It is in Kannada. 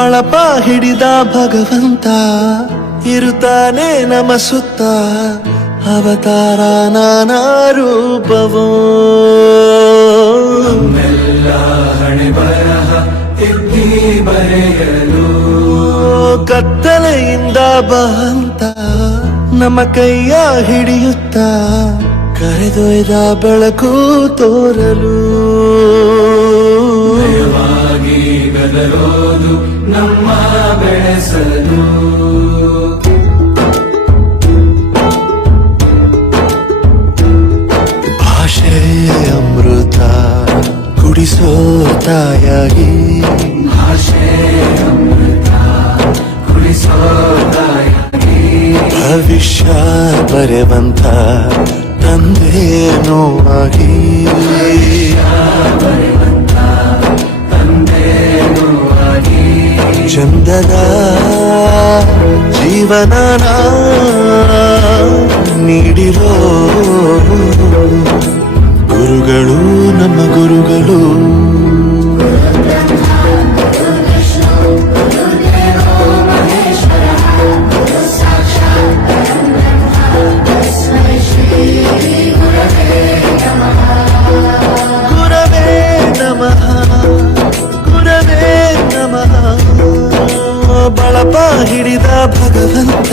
ಬಳಪ ಹಿಡಿದ ಭಗವಂತ ಇರುತ್ತಾನೆ ನಮ ಸುತ್ತ ಅವತಾರ ನಾನಾ ರೂಪವೋ ನಮ್ಮೆಲ್ಲ ಹಣೆ ಬರಹ ತಿದ್ದಿ ಬರೆಯಲು ಕತ್ತಲೆಯಿಂದ ಬಂತ ನಮ್ಮ ಕೈಯ ಹಿಡಿಯುತ್ತ ಕರೆದೊಯ್ದ ಬೆಳಕು ತೋರಲು ನಯವಾಗಿ ಗದರೋದು ನಮ್ಮ ಬೆಳೆಸಲು ಭಾಷೆ ಅಮೃತ ಕುಡಿಸೋ ತಾಯಾಗಿ ಭಾಷೆ ಅಮೃತ ಕುಡಿಸೋ ತಾಯಾಗಿ ಭವಿಷ್ಯ ಬರೆವಂತ ತಂದೇನೋ ಆಗಿ ಬರೆವಂತ ತಂದೇನೂ ಆಗಿ ಚಂದದ ಜೀವನ ನೀಡಿರೋ ಗುರುಗಳು ನಮ್ಮ ಗುರುಗಳು ಗುರವೇ ನಮಃ ಗುರವೇ ನಮಃ ಬಳಪ ಹಿಡಿದ ಭಗವಂತ